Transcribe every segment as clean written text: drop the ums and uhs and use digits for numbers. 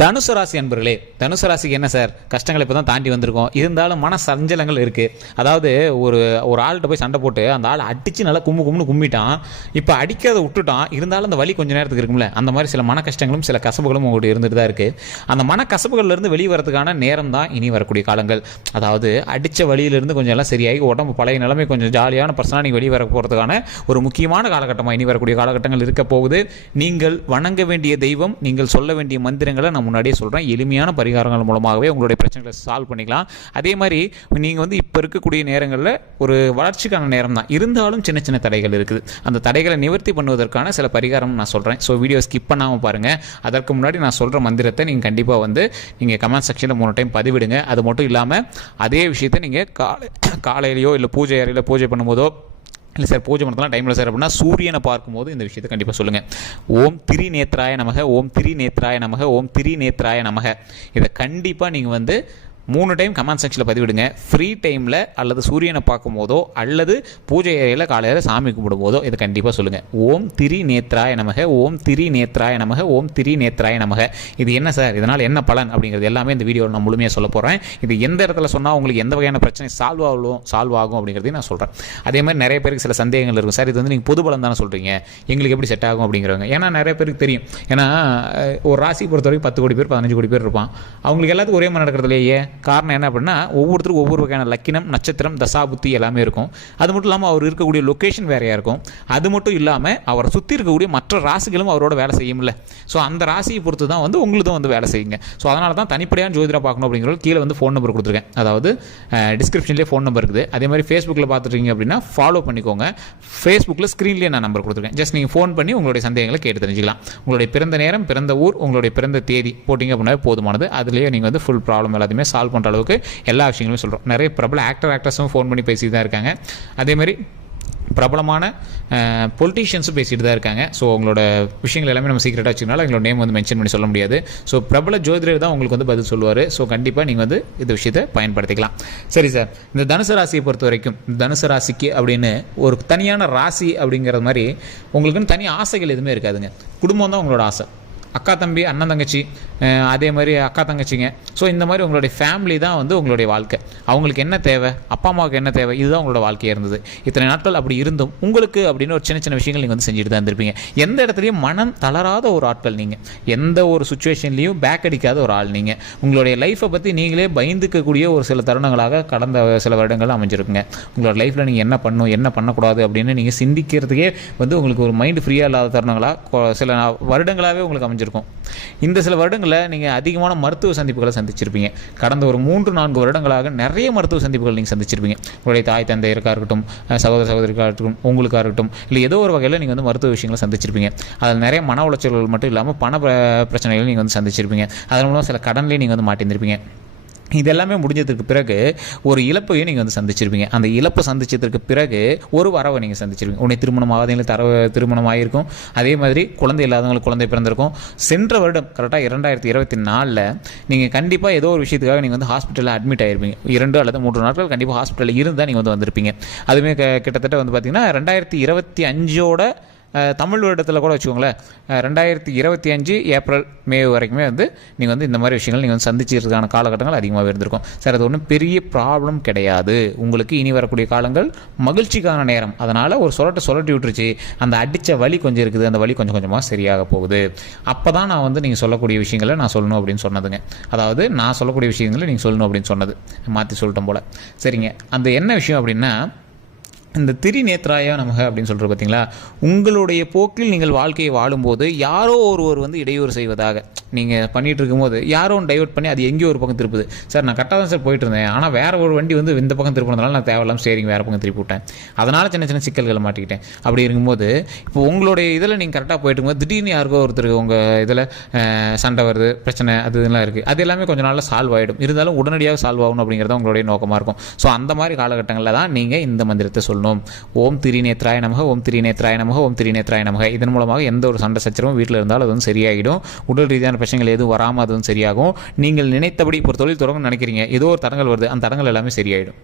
தனுசு ராசி அன்பர்களே, தனுசு ராசிக்கு என்ன சார் கஷ்டங்கள் இப்போ தான் தாண்டி வந்திருக்கோம், இருந்தாலும் மன சஞ்சலங்கள் இருக்குது. அதாவது ஒரு ஒரு ஆள்கிட்ட போய் சண்டை போட்டு அந்த ஆள் அடித்து நல்லா கும்முன்னு கும்மிட்டான், இப்போ அடிக்கிறத விட்டுட்டான், இருந்தாலும் அந்த வலி கொஞ்சம் நேரத்துக்கு இருக்கும்ல, அந்த மாதிரி சில மன கஷ்டங்களும் சில கசப்புகளும் உங்கள்கிட்ட இருந்துட்டு தான் இருக்குது. அந்த மன கசப்புகள்லேருந்து வெளியே வரதுக்கான நேரம் தான் இனி வரக்கூடிய காலங்கள். அதாவது அடித்த வழியிலிருந்து கொஞ்சம் எல்லாம் சரியாகி உடம்பு பழைய நிலைமை கொஞ்சம் ஜாலியான பர்சனாக நீங்கள் வெளியே வர போகிறதுக்கான ஒரு முக்கியமான காலகட்டமாக இனி வரக்கூடிய காலகட்டங்கள் இருக்க போகுது. நீங்கள் வணங்க வேண்டிய தெய்வம், நீங்கள் சொல்ல வேண்டிய மந்திரங்களை நான் முன்னாடியே சொல்கிறேன், எளிமையான பரிகாரங்கள் மூலமாகவே உங்களுடைய பிரச்சனைகளை சால்வ் பண்ணிக்கலாம். அதே மாதிரி நீங்கள் இப்போ இருக்கக்கூடிய நேரங்களில் ஒரு வளர்ச்சிக்கான நேரம் தான், இருந்தாலும் சின்ன சின்ன தடைகள் இருக்குது. அந்த தடைகளை நிவர்த்தி பண்ணுவதற்கான சில பரிகாரம் நான் சொல்கிறேன். ஸோ வீடியோ ஸ்கிப் பண்ணாமல் பாருங்கள். அதற்கு முன்னாடி நான் சொல்கிற மந்திரத்தை நீங்கள் கண்டிப்பாக நீங்கள் கமெண்ட் செக்ஷனில் 3 டைம் பதிவிடுங்க. அது மட்டும் இல்லாமல் அதே விஷயத்தை நீங்கள் காலையிலையோ இல்லை பூஜை அறையில் பூஜை பண்ணும்போதோ, இல்லை சார் பூஜை பண்ணலாம் டைமில் சார் அப்படின்னா சூரியனை பார்க்கும்போது இந்த விஷயத்தை கண்டிப்பாக சொல்லுங்கள். ஓம் திரிநேத்ராய நமக, ஓம் திரிநேத்ராய நமக, ஓம் திரிநேத்ராய நமக. இதை கண்டிப்பாக நீங்கள் 3 டைம் கமெண்ட் செக்ஷனில் பதிவிடுங்க. ஃப்ரீ டைமில் அல்லது சூரியனை பார்க்கும் போதோ அல்லது பூஜை அறையில் காலையில் சாமி கும்பிடும் போதோ இதை கண்டிப்பாக சொல்லுங்கள். ஓம் திரிநேத்ராய நமக, ஓம் திரிநேத்ராய நமக, ஓம் திரிநேத்ராய நமக. இது என்ன சார், இதனால் என்ன பலன் அப்படிங்கிறது எல்லாமே இந்த வீடியோவில் நான் முழுமையாக சொல்ல போகிறேன். இது எந்த இடத்துல சொன்னால் உங்களுக்கு எந்த வகையான பிரச்சனை சால்வ் ஆகும் அப்படிங்கிறதையும் நான் சொல்கிறேன். அதே மாதிரி நிறைய பேருக்கு சில சந்தேகங்கள் இருக்கும். சார் இது நீங்கள் பொது பலன் தானே சொல்கிறீங்க, எங்களுக்கு எப்படி செட் ஆகும் அப்படிங்கிறவங்க. ஏன்னா நிறைய பேருக்கு தெரியும், ஏன்னா ஒரு ராசி பொறுத்த வரைக்கும் 10 கோடி பேர் 15 கோடி பேர் இருப்பான். அவங்களுக்கு எல்லாத்துக்கும் ஒரே மாதிரி நடக்கிறதுலையே காரணம் என்ன அப்படின்னா, ஒவ்வொருத்தருக்கும் ஒவ்வொரு வகையான லக்கினம், நட்சத்திரம், தசாபுத்தி எல்லாமே இருக்கும். அது மட்டும் இல்லாமல் அவர் இருக்கக்கூடிய லொக்கேஷன் வேறையாக இருக்கும். அது மட்டும் இல்லாமல் அவரை சுற்றி இருக்கக்கூடிய மற்ற ராசிகளும் அவரோட வேலை செய்யும்ல. ஸோ அந்த ராசியை பொறுத்து தான் உங்களுக்கு வேலை செய்யுங்க. ஸோ அதனால தான் தனிப்படையான ஜோதிடரை பார்க்கணும் அப்படிங்கிறது கீழே ஃபோன் நம்பர் கொடுத்துருக்கேன். அதாவது டிஸ்கிரிப்ஷன்லேயே ஃபோன் நம்பர் இருக்குது. அதே மாதிரி ஃபேஸ்புக்கில் பார்த்துட்டீங்க அப்படின்னா ஃபாலோ பண்ணிக்கோங்க. ஃபேஸ்புக்கில் ஸ்க்ரீன்லேயே நான் நம்பர் கொடுத்துருக்கேன். ஜஸ்ட் நீங்கள் ஃபோன் பண்ணி உங்களுடைய சந்தேகங்களை கேட்டு தெரிஞ்சுக்கலாம். உங்களுடைய பிறந்த நேரம், பிறந்த ஊர், உங்களுடைய பிறந்த தேதி போட்டிங்க அப்படின்னா போதுமானது. அதுலேயே நீங்கள் ஃபுல் ப்ராப்ளம் எல்லாத்தையுமே சால்வ் பண்ணுற அளவுக்கு எல்லா விஷயங்களுமே சொல்கிறோம். நிறைய பிரபல ஆக்டர்ஸும் ஃபோன் பண்ணி பேசிட்டு தான் இருக்காங்க. அதேமாதிரி பிரபலமான பொலிட்டீஷியன்ஸும் பேசிட்டு தான் இருக்காங்க. ஸோ உங்களோட விஷயங்கள் எல்லாமே நம்ம சீக்கிரட்டாக வச்சுக்கனால எங்களோட நேம் மென்ஷன் பண்ணி சொல்ல முடியாது. ஸோ பிரபல ஜோதிடர் தான் உங்களுக்கு பதில் சொல்லுவார். ஸோ கண்டிப்பாக நீங்கள் இந்த விஷயத்தை பயன்படுத்திக்கலாம். சரி சார், இந்த தனுசு ராசியை பொறுத்த வரைக்கும், தனுசு ராசிக்கு அப்படின்னு ஒரு தனியான ராசி அப்படிங்கிற மாதிரி உங்களுக்குன்னு தனி ஆசைகள் எதுவுமே இருக்காதுங்க. குடும்பம் தான் உங்களோட ஆசை. அக்கா தம்பி, அண்ணன் தங்கச்சி, அதே மாதிரி அக்கா தங்கச்சிங்க. ஸோ இந்த மாதிரி உங்களுடைய ஃபேமிலி தான் உங்களுடைய வாழ்க்கை. அவங்களுக்கு என்ன தேவை, அப்பா அம்மாவுக்கு என்ன தேவை, இதுதான் உங்களோட வாழ்க்கையாக இருந்தது. இத்தனை நாட்கள் அப்படி இருந்தும் உங்களுக்கு அப்படின்னு ஒரு சின்ன சின்ன விஷயங்கள் நீங்கள் செஞ்சுட்டு தான் இருந்திருப்பீங்க. எந்த இடத்துலையும் மனம் தளராத ஒரு ஆட்கள் நீங்கள். எந்த ஒரு சுச்சுவேஷன்லையும் பேக் அடிக்காத ஒரு ஆள் நீங்கள். உங்களுடைய லைஃப்பை பற்றி நீங்களே பயந்துக்கக்கூடிய ஒரு சில தருணங்களாக கடந்த சில வருடங்கள் அமைஞ்சிருக்குங்க. உங்களோட லைஃப்பில் நீங்கள் என்ன பண்ணணும், என்ன பண்ணக்கூடாது அப்படின்னு நீங்கள் சிந்திக்கிறதுக்கே உங்களுக்கு ஒரு மைண்டு ஃப்ரீயாக இல்லாத தருணங்களாக சில வருடங்களாகவே உங்களுக்கு அமைஞ்சிருக்கும். இந்த சில வருடங்களில் நீங்கள் அதிகமான மருத்துவ சந்திப்புகளை சந்திச்சிருப்பீங்க. கடந்த ஒரு 3-4 வருடங்களாக நிறைய மருத்துவ சந்திப்புகள் நீங்கள் சந்திச்சிருப்பீங்க. உங்களுடைய தாய் தந்தையருக்காக இருக்கட்டும், சகோதர சகோதரிக்காக இருக்கட்டும், உங்களுக்காக இருக்கட்டும், இல்லை ஏதோ ஒரு வகையில் நீங்கள் மருத்துவ விஷயங்களை சந்திச்சிருப்பீங்க. அதில் நிறைய மன உளைச்சல்கள் மட்டும் இல்லாமல் பண பிரச்சனைகள் நீங்கள் சந்திச்சிருப்பீங்க. அதன் மூலம் சில கடன்லேயும் நீங்கள் மாட்டியிருந்திருப்பீங்க. இதெல்லாமே முடிஞ்சதுக்கு பிறகு ஒரு இழப்பையும் நீங்கள் சந்திச்சிருப்பீங்க. அந்த இழப்பை சந்திச்சதுக்கு பிறகு ஒரு வரவை நீங்கள் சந்திச்சிருப்பீங்க. உடனே திருமணம் ஆகாதவங்களுக்கு திருமணம் ஆகியிருக்கும். அதே மாதிரி குழந்தை இல்லாதவங்களுக்கு குழந்தை பிறந்திருக்கும். சென்ற வருடம் கரெக்டாக 2024 நீங்கள் கண்டிப்பாக ஏதோ ஒரு விஷயத்துக்காக நீங்கள் ஹாஸ்பிட்டலில் அட்மிட் ஆகிருப்பீங்க. 2 அல்லது 3 நாட்கள் கண்டிப்பாக ஹாஸ்பிட்டலில் இருந்தால் நீங்கள் வந்திருப்பீங்க. அதுவுமே கிட்டத்தட்ட பார்த்தீங்கன்னா 2025 தமிழ் வருடத்தில் கூட வச்சுக்கோங்களேன், 2025 ஏப்ரல் மே வரைக்குமே நீங்கள் இந்த மாதிரி விஷயங்கள் நீங்கள் சந்திச்சிருக்கான காலகட்டங்கள் அதிகமாக இருந்திருக்கும். சார் அது ஒன்றும் பெரிய ப்ராப்ளம் கிடையாது. உங்களுக்கு இனி வரக்கூடிய காலங்கள் மகிழ்ச்சிக்கான நேரம். அதனால் ஒரு சொல்லட்டி விட்டுருச்சு, அந்த அடித்த வலி கொஞ்சம் இருக்குது, அந்த வலி கொஞ்சம் கொஞ்சமாக சரியாக போகுது. அப்போ தான் நான் நீங்கள் சொல்லக்கூடிய விஷயங்களை நான் சொல்லணும் அப்படின்னு சொன்னதுங்க. அதாவது நான் சொல்லக்கூடிய விஷயங்களை நீங்கள் சொல்லணும் அப்படின்னு சொன்னது மாற்றி சொல்லிட்டோம் போல். சரிங்க, அந்த என்ன விஷயம் அப்படின்னா, இந்த திரிநேத்ராய நமக அப்படின்னு சொல்கிறது பார்த்தீங்களா, உங்களுடைய போக்கில் நீங்கள் வாழ்க்கையை வாழும்போது யாரோ ஒருவர் இடையூறு செய்வதாக நீங்கள் பண்ணிகிட்டு இருக்கும்போது யாரோ ஒன்று டைவர்ட் பண்ணி அது எங்கேயோ ஒரு பக்கம் திருப்புது. சார் நான் கரெக்டாக தான் சார் போயிட்டு இருந்தேன், ஆனால் வேறு ஒரு வண்டி இந்த பக்கம் திருப்பினதுனால நான் தேவையில்லாமல் ஸ்டேரிங் வேறு பக்கம் திருப்பி விட்டேன், அதனால் சின்ன சின்ன சிக்கல்களை மாட்டிக்கிட்டேன். அப்படி இருக்கும்போது இப்போ உங்களுடைய இதில் நீங்கள் கரெக்டாக போயிட்டு இருக்கும்போது திடீர்னு யாருக்கோ ஒருத்தருக்கு உங்கள் இதில் சண்டை வருது, பிரச்சனை அது இதெல்லாம் இருக்குது. அது எல்லாமே கொஞ்சம் நாளில் சால்வ் ஆகிடும். இருந்தாலும் உடனடியாக சால்வ் ஆகணும் அப்படிங்கிறது உங்களுடைய நோக்கமாக இருக்கும். ஸோ அந்த மாதிரி காலகட்டங்களில் தான் நீங்கள் இந்த மந்திரத்தை சொல்லணும். ஓம் திரிநேத்ராய நமக, ஓம் திரிநேத்ராய நமக, ஓம் திரிநேத்ராய நமக. இதன் மூலமாக எந்த ஒரு சண்டை சச்சரவும் வீட்டில் இருந்தாலும் அது சரியாகிடும். உடல் ரீதியான பிரச்சனைகள் எதுவும் வராமல் அது சரியாகும். நீங்கள் நினைத்தபடி இப்போ ஒரு தொழில் தொடங்கணும்னு நினைக்கிறீங்க, ஏதோ ஒரு தடங்கள் வருது, அந்த தடங்கள் எல்லாமே சரியாயிடும்.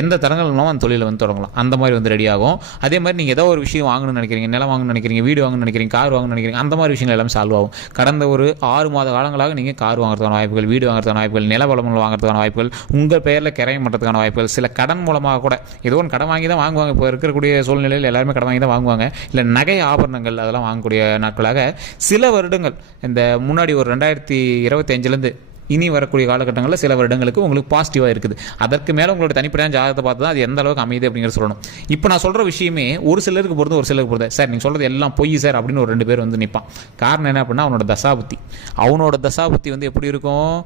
எந்த தரங்கள் மூலமாக அந்த தொழிலை வந்து தொடங்கலாம், அந்த மாதிரி வந்து ரெடி ஆகும். அதே மாதிரி நீங்கள் ஏதோ ஒரு விஷயம் வாங்கணும்னு நினைக்கிறீங்க, நிலம் வாங்கணும்னு நினைக்கிறீங்க, வீடு வாங்கணும்னு நினைக்கிறீங்க, கார் வாங்கணும்னு நினைக்கிறீங்க, அந்த மாதிரி விஷயங்கள் எல்லாம் சால்வ் ஆகும். கடந்த ஒரு 6 மாத காலங்களாக நீங்கள் கார் வாங்குறதுக்கான வாய்ப்புகள், வீடு வாங்குறதுக்கான வாய்ப்புகள், நில வளங்கள் வாங்குறதுக்கான வாய்ப்புகள், உங்கள் பெயரில் கிரையம் பண்ணுறதுக்கான வாய்ப்புகள், சில கடன் மூலமாக கூட ஏதோ ஒன்று கடன் வாங்கி தான் வாங்குவாங்க. இப்போ இருக்கக்கூடிய சூழ்நிலையில் எல்லாருமே கடன் வாங்கி தான் வாங்குவாங்க. இல்லை நகை ஆபரணங்கள் அதெல்லாம் வாங்கக்கூடிய நாட்களாக சில வருடங்கள், இந்த முன்னாடி ஒரு 2025லேருந்து இனி வரக்கூடிய காலகட்டங்களில் சில வருடங்களுக்கு உங்களுக்கு பாசிட்டிவாக இருக்குது. அதற்கு மேலே உங்களோட தனிப்படையான ஜாதகத்தை பார்த்து தான் அது எந்த அளவுக்கு அமையுது அப்படிங்கிற சொல்லணும். இப்போ நான் சொல்கிற விஷயமே ஒரு சிலருக்கு பொறுத்து ஒரு சிலருக்கு பொறுத்து, சார் நீங்கள் சொல்கிறது எல்லாம் பொய் சார் அப்படின்னு ஒரு 2 பேர் வந்து நிற்பான். காரணம் என்ன அப்படின்னா அவனோட தசாபுத்தி வந்து எப்படி இருக்கும்,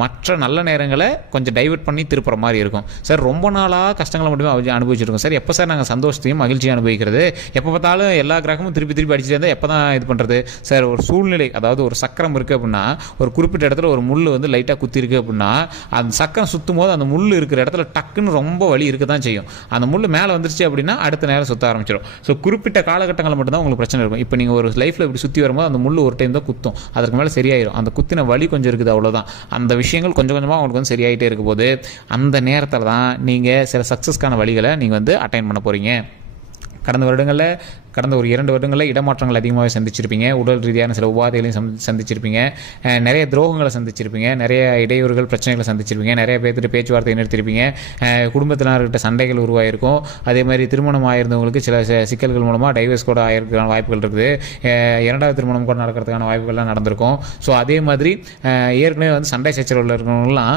மற்ற நல்ல நேரங்களை கொஞ்சம் டைவெர்ட் பண்ணி திருப்புற மாதிரி இருக்கும். சார் ரொம்ப நாளாக கஷ்டங்களை மட்டுமே அனுபவிச்சிருக்கோம் சார், எப்போ சார் நாங்கள் சந்தோஷத்தையும் மகிழ்ச்சியும் அனுபவிக்கிறது, எப்போ பார்த்தாலும் எல்லா கிரகமும் திருப்பி அடிச்சுட்டு இருந்தால் எப்போ தான் இது பண்ணுறது சார். ஒரு சூழ்நிலை, அதாவது ஒரு சக்கரம் இருக்குது அப்படின்னா, ஒரு குறிப்பிட்ட இடத்துல ஒரு முள் வந்து லைட்டாக குத்தி இருக்குது அப்படின்னா, அந்த சக்கரம் சுற்றும் போது அந்த முள் இருக்கிற இடத்துல டக்குன்னு ரொம்ப வலி இருக்க தான் செய்யும். அந்த முள் மேலே வந்துருச்சு அப்படின்னா அடுத்த நேரம் சுற்ற ஆரம்பிச்சிடும். ஸோ குறிப்பிட்ட காலகட்டங்களில் மட்டும்தான் உங்களுக்கு பிரச்சனை இருக்கும். இப்போ நீங்கள் ஒரு லைஃப்பில் இப்படி சுற்றி வரும்போது அந்த முள் ஒரு டைம் தான் குத்தும், அதற்கு மேலே சரியாயிடும். அந்த குத்தின வலி கொஞ்சம் இருக்குது, அவ்வளோதான். அந்த விஷயங்கள் கொஞ்சம் கொஞ்சமாக உங்களுக்கு வந்து சரியாயிட்டே இருக்கும் போது அந்த நேரத்தில் தான் நீங்கள் சில சக்ஸஸ்க்கான வழிகளை நீங்கள் வந்து அட்டைன் பண்ண போகிறீங்க. கடந்த ஒரு 2 வருடங்களில் இடமாற்றங்கள் அதிகமாகவே சந்திச்சிருப்பீங்க. உடல் ரீதியான சில உபாதைகளையும் சந்திச்சிருப்பீங்க. நிறைய துரோகங்களை சந்திச்சிருப்பீங்க. நிறைய இடையூறுகள், பிரச்சனைகளை சந்திச்சிருப்பீங்க. நிறைய பேர்த்துட்டு பேச்சுவார்த்தை நிறுத்திருப்பீங்க. குடும்பத்தினர்கிட்ட சண்டைகள் உருவாயிருக்கும். அதே மாதிரி திருமணம் ஆயிருந்தவங்களுக்கு சில சிக்கல்கள் மூலமாக டைவர்ஸ் கூட ஆயிருக்கான வாய்ப்புகள் இருக்குது. 2வது திருமணம் கூட நடக்கிறதுக்கான வாய்ப்புகள்லாம் நடந்திருக்கும். ஸோ அதே மாதிரி ஏற்கனவே வந்து சண்டை சச்சரவில் இருக்கிறவங்கலாம்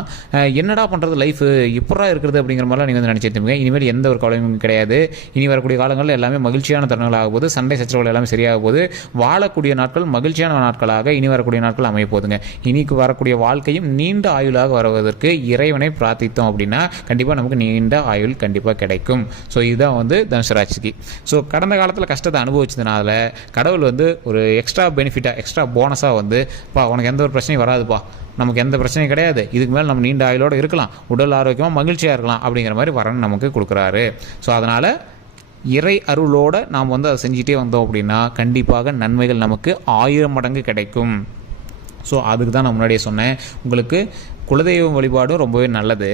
என்னடா பண்ணுறது, லைஃப் எப்படா இருக்கிறது அப்படிங்கிற மாதிரிலாம் நீங்கள் வந்து நினச்சிருப்பீங்க. இனிமேல் எந்த ஒரு கவலையும் கிடையாது. இனி வரக்கூடிய காலங்களில் எல்லாமே மகிழ்ச்சியான தருணங்களாக போது, சண்டை சச்சரவுகள் எல்லாமே சரியாக போது, வாழக்கூடிய நாட்கள் மகிழ்ச்சியான நாட்களாக இனி வரக்கூடிய நாட்கள் அமைய போதுங்க. இனிக்கு வரக்கூடிய வாழ்க்கையும் நீண்ட ஆயுளாக வருவதற்கு இறைவனை பிரார்த்தித்தோம் அப்படின்னா கண்டிப்பாக நமக்கு நீண்ட ஆயுள் கண்டிப்பாக கிடைக்கும். ஸோ இதுதான் வந்து தனுசு ராசிக்கு. ஸோ கடந்த காலத்தில் கஷ்டத்தை அனுபவிச்சதுனால கடவுள் வந்து ஒரு எக்ஸ்ட்ரா பெனிஃபிட்டாக, எக்ஸ்ட்ரா போனஸாக வந்து உனக்கு எந்த ஒரு பிரச்சனையும் வராதுப்பா, நமக்கு எந்த பிரச்சனையும் கிடையாது, இதுக்கு மேலே நம்ம நீண்ட ஆயுளோடு இருக்கலாம், உடல் ஆரோக்கியமாக மகிழ்ச்சியாக இருக்கலாம் அப்படிங்கிற மாதிரி வரன் நமக்கு கொடுக்குறாரு. ஸோ அதனால் இறை அருளோடு நாம் வந்து அதை செஞ்சுட்டே வந்தோம் அப்படின்னா கண்டிப்பாக நன்மைகள் நமக்கு 1000 மடங்கு கிடைக்கும். ஸோ அதுக்கு தான் நான் முன்னாடியே சொன்னேன், உங்களுக்கு குலதெய்வம் வழிபாடும் ரொம்பவே நல்லது.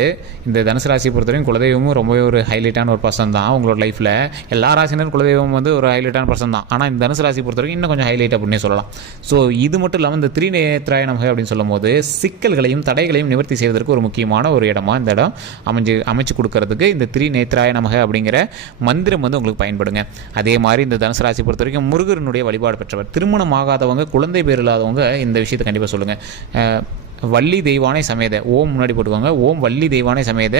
இந்த தனுசு ராசியை பொறுத்தவரைக்கும் குலதெய்வமும் ரொம்பவே ஒரு ஹைலைட்டான ஒரு பர்சன் தான் உங்களோட லைஃப்பில். எல்லா ராசினரும் குலதெய்வம் வந்து ஒரு ஹைலைட்டான பர்சன் தான். ஆனால் இந்த தனுசு ராசியை பொறுத்தவரைக்கும் இன்னும் கொஞ்சம் ஹைலைட் அப்படின்னே சொல்லலாம். ஸோ இது மட்டும் இல்லாமல் இந்த திரிநேத்ராய நமக அப்படின்னு சொல்லும் போது சிக்கல்களையும் தடைகளையும் நிவர்த்தி செய்வதற்கு ஒரு முக்கியமான ஒரு இடமா இந்த இடம் அமைச்சு கொடுக்கறதுக்கு இந்த திரிநேத்ராய நமக அப்படிங்கிற மந்திரம் வந்து உங்களுக்கு பயன்படுங்க. அதே மாதிரி இந்த தனுசு ராசியை பொறுத்த வரைக்கும் முருகனுடைய வழிபாடு பெற்றவர், திருமணம் ஆகாதவங்க, குழந்தை பேர் இல்லாதவங்க இந்த விஷயத்தை கண்டிப்பாக சொல்லுங்கள். வள்ளி தெய்வானை சமேத ஓம் முன்னாடி போட்டுக்கோங்க. ஓம் வள்ளி தெய்வானை சமேத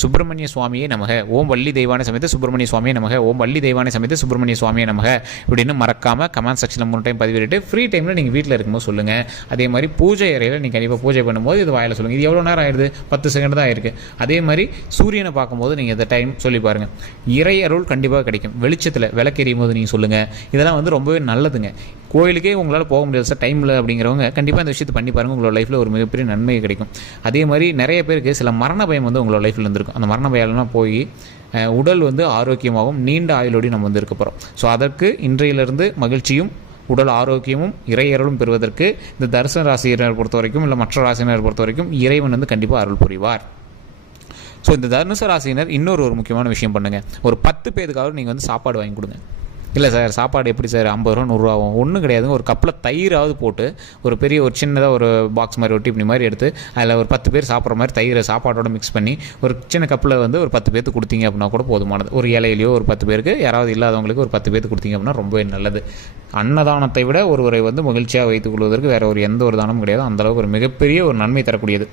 சுப்பிரமணிய சுவாமியே நமக, ஓம் வள்ளி தெய்வானை சமேத சுப்பிரமணிய சுவாமியே நமக, ஓம் வள்ளி தெய்வானை சமேத சுப்பிரமணிய சுவாமியே நமக இப்படின்னு மறக்காமல் கமெண்ட் செக்ஷனில் 3 டைம் பதிவிட்டு ஃப்ரீ டைமில் நீங்கள் வீட்டில் இருக்கும்போது சொல்லுங்கள். அதே மாதிரி பூஜை அறையில் நீங்கள் கண்டிப்பாக பூஜை பண்ணும்போது இது வாயில் சொல்லுங்கள். இது எவ்வளோ நேரம் ஆயிடுது, 10 செகண்ட் தான் ஆயிருக்கு. அதே மாதிரி சூரியனை பார்க்கும்போது நீங்கள் இந்த டைம் சொல்லி பாருங்கள். இறை அருள் கண்டிப்பாக கிடைக்கும். வெளிச்சத்தில் விளக்கெறியும் போது நீங்கள் சொல்லுங்கள். இதெல்லாம் வந்து ரொம்பவே நல்லதுங்க. கோயிலுக்கே உங்களால் போக முடியாது சார், டைமில் அப்படிங்கிறவங்க கண்டிப்பாக இந்த விஷயத்தை பண்ணி பாருங்கள். உங்களோட லைஃப்பில் ஒரு மிகப்பெரிய நன்மை கிடைக்கும். அதே மாதிரி நிறைய பேருக்கு சில மரண பயம் வந்து உங்களோட லைஃப்பில் இருந்திருக்கும். அந்த மரண பயம்லாம் போய் உடல் வந்து ஆரோக்கியமாகவும் நீண்ட ஆயுளோடையும் நம்ம வந்து இருக்க போகிறோம். ஸோ அதற்கு இன்றையிலிருந்து மகிழ்ச்சியும் உடல் ஆரோக்கியமும் இறையருளும் பெறுவதற்கு இந்த தனுசு ராசியினர் பொறுத்த வரைக்கும் இல்லை மற்ற ராசியினர் பொறுத்த வரைக்கும் இறைவன் வந்து கண்டிப்பாக அருள் புரிவார். ஸோ இந்த தனுசு ராசியினர் இன்னொரு முக்கியமான விஷயம் பண்ணுங்கள். ஒரு 10 பேருக்காவது நீங்கள் வந்து சாப்பாடு வாங்கி கொடுங்க. இல்லை சார் சாப்பாடு எப்படி சார் 50 ரூபா 100 ரூபா ஆகும், ஒன்றும் கிடையாதுங்க. ஒரு கப்பில் தயிராவது போட்டு ஒரு சின்னதாக ஒரு பாக்ஸ் மாதிரி ஒட்டி இப்படி மாதிரி எடுத்து அதில் ஒரு 10 பேர் சாப்பிட்ற மாதிரி தயிரை சாப்பாட்டோட மிக்ஸ் பண்ணி ஒரு சின்ன கப்பில் வந்து ஒரு 10 பேருக்கு கொடுத்தீங்க அப்படின்னா கூட போதுமானது. ஒரு இலையிலையோ ஒரு 10 பேருக்கு, யாராவது இல்லாதவங்களுக்கு ஒரு 10 பேருக்கு கொடுத்தீங்க அப்படின்னா ரொம்பவே நல்லது. அன்னதானத்தை விட ஒருவரை வந்து மகிழ்ச்சியாக வைத்துக் கொள்வதற்கு வேறு ஒரு எந்த ஒரு தானமும் கிடையாது. அந்தளவுக்கு ஒரு மிகப்பெரிய ஒரு நன்மை தரக்கூடியது.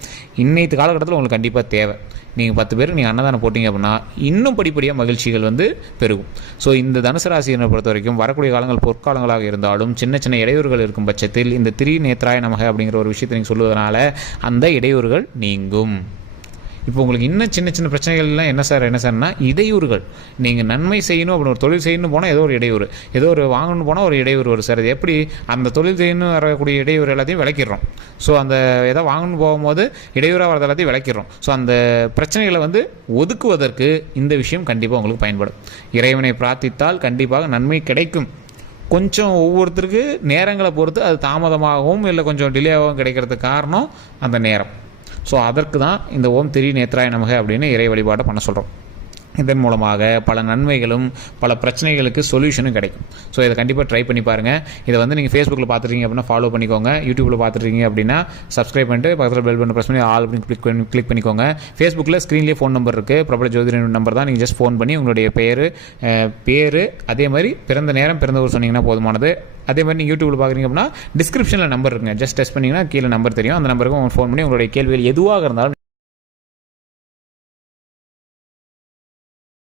இன்னைக்கு காலகட்டத்தில் உங்களுக்கு கண்டிப்பாக தேவை. நீங்கள் 10 பேருக்கு நீங்கள் அன்னதானம் போட்டிங்க அப்படின்னா இன்னும் படிப்படியாக மகிழ்ச்சிகள் வந்து பெருகும். ஸோ இந்த தனுசு ராசியினை பொறுத்த வரைக்கும் வரக்கூடிய காலங்கள் பொற்காலங்களாக இருந்தாலும் சின்ன சின்ன இடையூறுகள் இருக்கும் பட்சத்தில் இந்த திரிநேத்ராய நமக அப்படிங்கிற ஒரு விஷயத்தை நீங்கள் சொல்வதனால அந்த இடையூறுகள் நீங்கும். இப்போ உங்களுக்கு இன்னும் சின்ன சின்ன பிரச்சனைகள்லாம் என்ன சார்னா இடையூறுகள். நீங்கள் நன்மை செய்யணும் அப்படின்னு ஒரு தொழில் செய்யணும் போனால் ஏதோ ஒரு இடையூறு, ஏதோ ஒரு வாங்கணும் போனால் ஒரு இடையூறு வரும் சார். அது எப்படி அந்த தொழில் செய்யணும் வரக்கூடிய இடையூறு எல்லாத்தையும் விளக்கிடுறோம். ஸோ அந்த எதோ வாங்கணும் போகும்போது இடையூறாக வரது எல்லாத்தையும் விளக்கிடுறோம். ஸோ அந்த பிரச்சனைகளை வந்து ஒதுக்குவதற்கு இந்த விஷயம் கண்டிப்பாக உங்களுக்கு பயன்படும். இறைவனை பிரார்த்தித்தால் கண்டிப்பாக நன்மை கிடைக்கும். கொஞ்சம் ஒவ்வொருத்தருக்கு நேரங்களை பொறுத்து அது தாமதமாகவும் இல்லை கொஞ்சம் டிலே ஆகவும் கிடைக்கிறதுக்கு காரணம் அந்த நேரம். ஸோ அதற்கு தான் இந்த ஓம் திரி நேத்ராய நமக அப்படின்னு இறை வழிபாட்டை பண்ண சொல்கிறோம். இதன் மூலமாக பல நன்மைகளும் பல பிரச்சனைகளுக்கு சொல்யூஷனும் கிடைக்கும். ஸோ இதை கண்டிப்பாக ட்ரை பண்ணி பாருங்கள். இதை வந்து நீங்கள் ஃபேஸ்புக்கில் பார்த்துருக்கீங்க அப்படின்னா ஃபாலோ பண்ணிக்கோங்க. யூடியூப்பில் பார்த்துருக்கீங்க அப்படின்னா சப்ஸ்கிரைப் பண்ணிட்டு பக்கத்தில் பெல் பட்டன் ப்ரெஸ் பண்ணி ஆல் அப்படின்னு கிளிக் பண்ணிக்கோங்க. ஃபேஸ்புக்கில் ஸ்க்ரீன்லேயே ஃபோன் நம்பர் இருக்குது, பிரபல ஜோதிடர் நம்பர் தான். நீங்கள் ஜஸ்ட் ஃபோன் பண்ணி உங்களுடைய பேர் அதே மாதிரி பிறந்த நேரம் பிறந்த ஊர் சொன்னீங்கன்னா போதுமானது. அதே மாதிரி நீங்கள் யூடியூப்பில் பார்க்குறீங்க அப்படின்னா டிஸ்கிரிப்ஷனில் நம்பர் இருக்குங்க, ஜஸ்ட் டெஸ்ட் பண்ணிங்கன்னா கீழே நம்பர் தெரியும். அந்த நம்பருக்கு ஃபோன் பண்ணி உங்களுடைய கேள்விகள் எதுவாக இருந்தாலும்